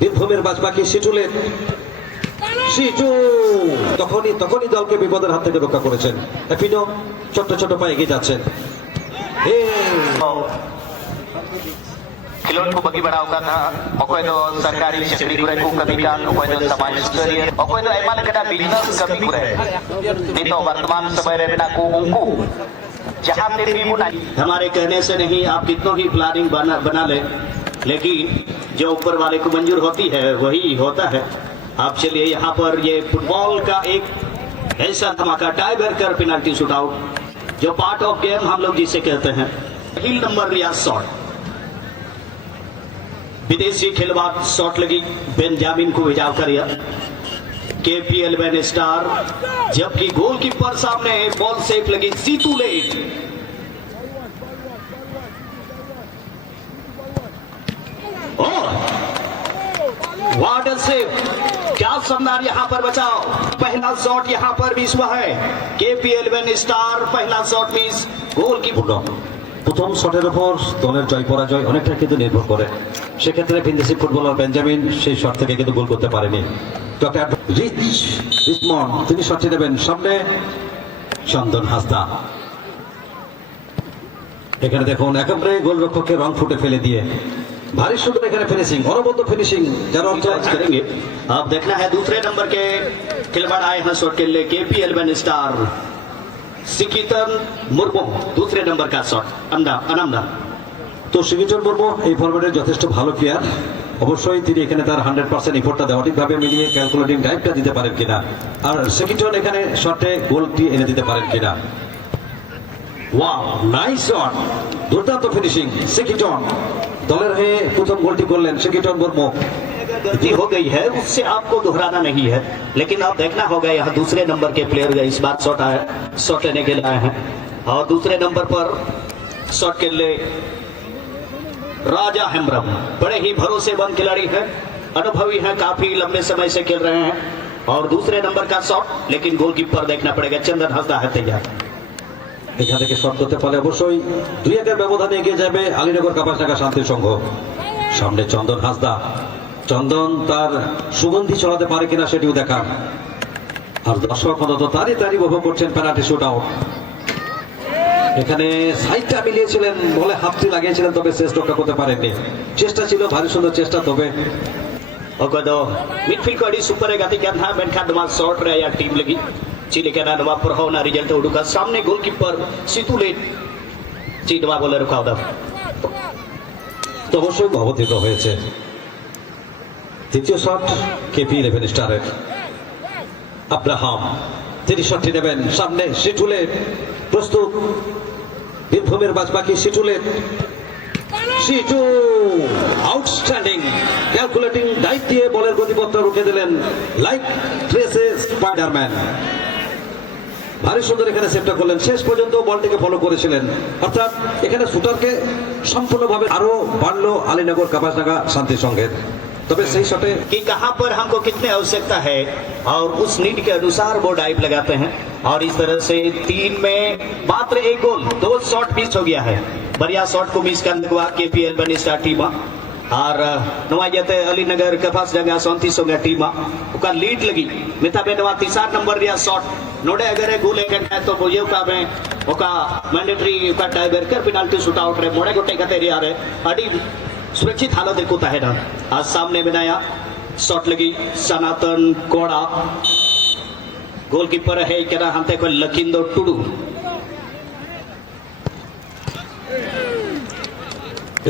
বীরভূমের বাজপাখি সিটুলের সিটু তখনই দলকে বিপদের হাত থেকে রক্ষা করেছেন। এপিনো ছোট্ট ছোট পায়ে এগিয়ে যাচ্ছেন। खिलौन को बगी बढ़ाओगा था अकोय दो सरकारी चाकरी करे को कभी काल अकोय दो समाज स्तरीय अकोय दो एमान कटा बिजनेस कभी करे तो वर्तमान समय रे बिना को उनको जहां पे भी मुना हमारे कहने से नहीं, आप कितनों ही प्लानिंग बना ले, लेकिन जो ऊपर वाले को मंजूर होती है वही होता है। आप चलिए यहाँ पर ये फुटबॉल का एक ऐसा धमाका tie breaker penalty shoot out जो पार्ट ऑफ गेम हम लोग जिसे कहते हैं। हिल नंबर लिया शॉट, विदेशी खिलवाड़ शॉट लगी, बेंजामिन को विजाव कर KP11 स्टार, जबकि गोलकीपर सामने बॉल सेफ लगी सीतू लेट। वाट सेफ, क्या शानदार यहाँ पर बचाओ। पहला शॉट यहाँ पर मिस हुआ है, KP11 स्टार पहला शॉट मिस। गोलकीपर প্রথম শটের উপর দলের জয় পরাজয় অনেকটা কিন্তু নির্ভর করে। সেক্ষেত্রে বিদেশি ফুটবলার বেঞ্জামিন সেই শট থেকে কিন্তু গোল করতে পারেনি। ডক্টর রিচমন্ড তিনি শটটি নেবেন, সামনে চন্দন হাসদা। এখানে দেখুন একেবারে গোলরক্ষককে রং ফুটে ফেলে দিয়ে भारी सुंदर এখানে ফিনিশিং, অনবদ্য ফিনিশিং যার অর্থ करेंगे। अब देखना है दूसरे नंबर के खिलवाड़ आए हैं शॉट के लिए KP11 स्टार सिकितन मुर्मू, दूसरे नंबर का शॉट अनामदा। তো সিকিচন মুর্মু এই ফরম্যাটের যথেষ্ট ভালো প্লেয়ার। অবশ্যই তিনি এখানে তার 100% এফোর্টটা দেওয়াটিকভাবে মিলিয়ে ক্যালকুলেটিং টাইপটা দিতে পারেন কিনা, আর সিকিচন এখানে শটে গোলটি এনে দিতে পারেন কিনা। ওয়াও, নাইস শট, দুর্দান্ত ফিনিশিং সিকিচন। দলের হয়ে প্রথম গোলটি করলেন সিকিচন মুর্মু। गलती हो गई है उससे आपको दोहराना नहीं है, लेकिन आप देखना होगा यहाँ दूसरे नंबर के प्लेयर इस बार शॉट लेने के लिए आए हैं। और दूसरे नंबर पर शॉट के लिए राजा हेम्ब्रम, बड़े ही भरोसेमंद खिलाड़ी है, अनुभवी है, काफी लंबे समय से खेल रहे हैं। और दूसरे नंबर का शॉट, लेकिन गोलकीपर देखना पड़ेगा, चंदन हंसदा है तैयार। এখান থেকে শট করতে পারলে অবশ্যই 2-1 ব্যবধানে এগিয়ে যাবে আলীনগর কাপাসডাঙ্গা শান্তি সংঘ। সামনে চন্দন হাসদা, চন্দন তার সুগন্ধি ছড়াতে পারে কিনা সেটিও দেখা। আর দর্শক অন্তত তারই উপভোগ করছেন পেনাল্টি শুট আউট। এখানে সাইডটা মিলিয়েছিলেন, বলে হাতটি লাগিয়েছিলেন, তবে শেষ রক্ষা করতে পারেননি। চেষ্টা ছিল, ভারী সুন্দর চেষ্টা, তবে मिडफील्ड को सुपर गति करना मेनखान नवा शॉट रे या टीम लगी चिलिकाना नवा प्रभावना रिजल्ट उडुका सामने गोलकीपर सितुलेट चिडवा बोले रुकाव दा তো অবশ্যই অবতীর্ণ হয়েছে। তৃতীয় শট KP11 স্টারের আব্রাহাম, তিনি শটটি নেবেন, সামনে সিটুলেট প্রস্তুত, বীরভূমের বাজপাখি সিটুলেট। সিটু আউটস্ট্যান্ডিং ক্যালকুলেটিং ডাইভ দিয়ে বলের গতিপথটা রুখে দিলেন লাইক ট্রেসে স্পাইডারম্যান। ভারী সুন্দর এখানে সেভটা করলেন, শেষ পর্যন্ত বলটিকে ফলো করেছিলেন। অর্থাৎ এখানে শুটারকে সম্পূর্ণভাবে আরো বাড়লো আলীনগর কাপাসডাঙ্গা শান্তি সংঘের। तबे सही शॉटे कि कहां पर हमको कितने आवश्यकता है और उस नीड के अनुसार वो डाइव लगाते हैं। और इस तरह से 3 में मात्र 1 गोल, 2 शॉट मिस हो गया है। बढ़िया शॉट को मिस करने के बाद KP11 स्टार टीम और नवाजते अलीनगर कपासडंगा 34 टीम का लीड लगी मिथा बेनवा 3 नंबर रिया शॉट नोडे अगर गोल एक तो बोये का में ओका मैंडेटरी का tie breaker penalty shoot out रे मोड़े गोटे कते रिया रे अडी सुरक्षित हालत देखो है ना। आज सामने बनाया शॉट लगी सनातन कोड़ा, गोलकीपर है क्या हमते को लकिंदो टुडू।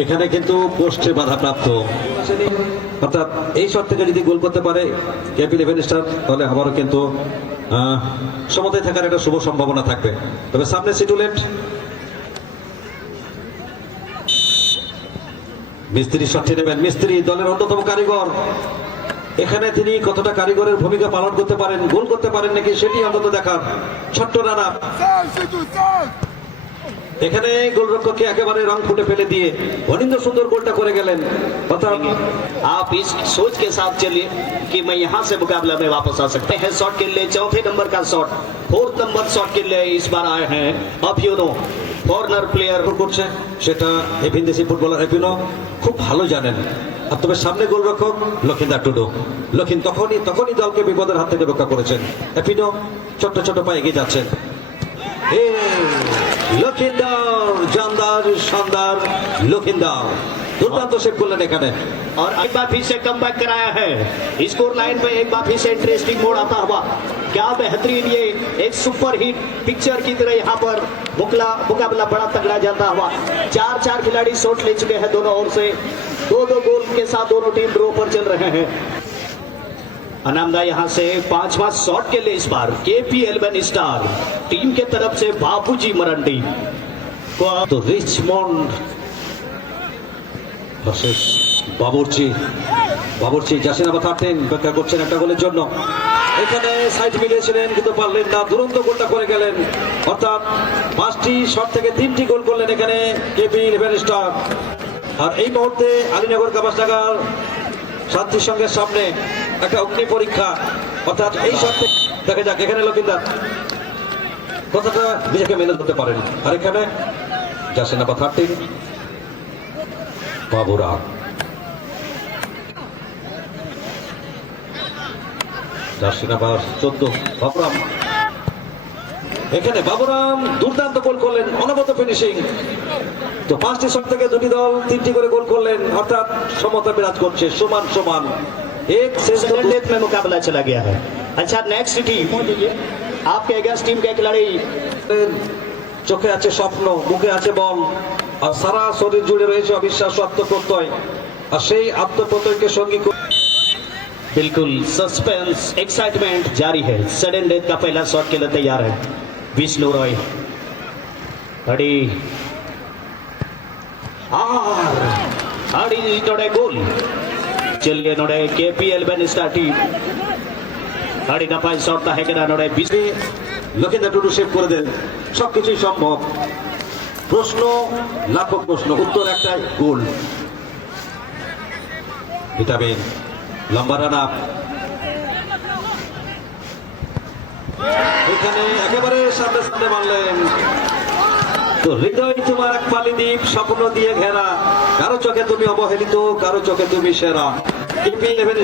এখানে কিন্তু পোস্টে বাধাপ্রাপ্ত, অর্থাৎ এই শট থেকে যদি গোল করতে পারে KP11 স্টার তাহলে আবারও কিন্তু সমতায় থাকার একটা শুভ সম্ভাবনা থাকবে। তবে সামনে সিটুলেট, মিস্ত্রি শটটি নেবেন, মিস্ত্রি দলের অন্যতম কারিগর। এখানে তিনি কতটা কারিগরের ভূমিকা পালন করতে পারেন, গোল করতে পারেন নাকি সেটি অন্তত দেখার। ছোট্ট রানা এখানে গোলরক্ষককে একেবারে রং ফুটে ফেলে দিয়ে অনিন্দ্য সুন্দর গোলটা করে গেলেন। आप इस सोच के साथ चलिए कि मैं यहाँ से मुकाबला में वापस आ सकते हैं। शॉट के लिए 4थे नंबर का शॉट, 4th नंबर शॉट के लिए इस बार आए हैं अभियोनो फॉरनर प्लेयर করছে সেটা এই ভিনদেশি ফুটবলার এপিনো খুব ভালো জানেন। আর তবে সামনে গোলরক্ষক লক্ষিন্দর টুডু, লক্ষিণ তখনই দলকে বিপদের হাত থেকে রক্ষা করেছেন। এপিনো ছোট্ট ছোট পায়ে এগিয়ে যাচ্ছেন। লক্ষিন্দর জানদার শানদার লক্ষিন্দর দুর্দান্ত সেভ করলেন এখানে। और एक बार फिर से कम कराया है। स्कोर लाइन पे एक बार फिर से इंटरेस्टिंग मोड़ आता हुआ। क्या बेहतरीन, ये एक सुपर हिट पिक्चर की तरह यहाँ पर मुकाबला बड़ा तगड़ा जाता हुआ। 4 खिलाड़ी शॉट ले चुके हैं दोनों ओर से। 2 गोल के साथ दोनों टीम ड्रॉ पर चल रहे हैं। अनामदा यहाँ से 5वां शॉट के लिए इस बार KP11 स्टार टीम के तरफ से बाबूजी मरंडी को তো রিচমন্ড ভার্সেস বাবুর্চি জাসিন আবার 13 অপেক্ষা করছেন একটা গোলের জন্য। এখানে সাইড মিলিয়েছিলেন কিন্তু পারলেন না, দুরন্ত গোলটা করে গেলেন। অর্থাৎ 5টি শট থেকে 3টি গোল করলেন এখানে KP11 স্টার। আর এই মুহূর্তে আলীনগর কাবাসনগর শান্তি সংঘের সামনে একটা অগ্নি পরীক্ষা। অর্থাৎ এই শট থেকে দেখা যাক এখানে লক্ষিন্দর কথাটা নিজেকে মেনে ধরতে পারেন। আর এখানে জাসিন আবার 13 বাবুরাম জাসিন আবার 14 বাবুরাম। এখানে বাবুরাম দুর্দান্ত গোল করলেন, অনবদ্য ফিনিশিং। তো 5টি শট থেকে 2টি দল 3টি করে গোল করলেন। অর্থাৎ সমতা বিরাজ করছে, সমান एक से सेकंड डेथ में मुकाबला चला गया है। अच्छा, नेक्स्ट टीम आपके अगेंस्ट टीम के खिलाड़ी চোখে আছে স্বপ্ন, মুখে আছে বল, আর সারা শরীর জুড়ে রয়েছে অবিশ্বাস আত্মপ্রত্যয়। আর সেই আত্মপ্রত্যয়কে সঙ্গী बिल्कुल सस्पेंस एक्साइटमेंट जारी है। सडन डेथ का पहला शॉट के लिए तैयार है विष्णु रॉय। अड़ी नोड़े गोल चलिए नोड़े KP11 स्टार टीम अड़ी नपाई शॉट है कि नोड़े লক্ষিন্দর টুডু সেভ করে দেন। সবকিছুই সম্ভব। প্রশ্ন লাখো প্রশ্ন, উত্তর একটাই, গোল। ভিটামিন লম্বা রান আপ, এখানে একেবারে সামনে মারলেন। তো হৃদয় তোমার এক পালি দ্বীপ, স্বপ্ন দিয়ে ঘেরা, কারো চোখে তুমি অবহেলিত, কারো চোখে তুমি সেরা। KP11